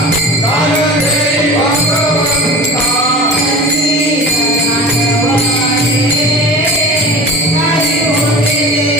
Thank you.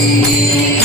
ti.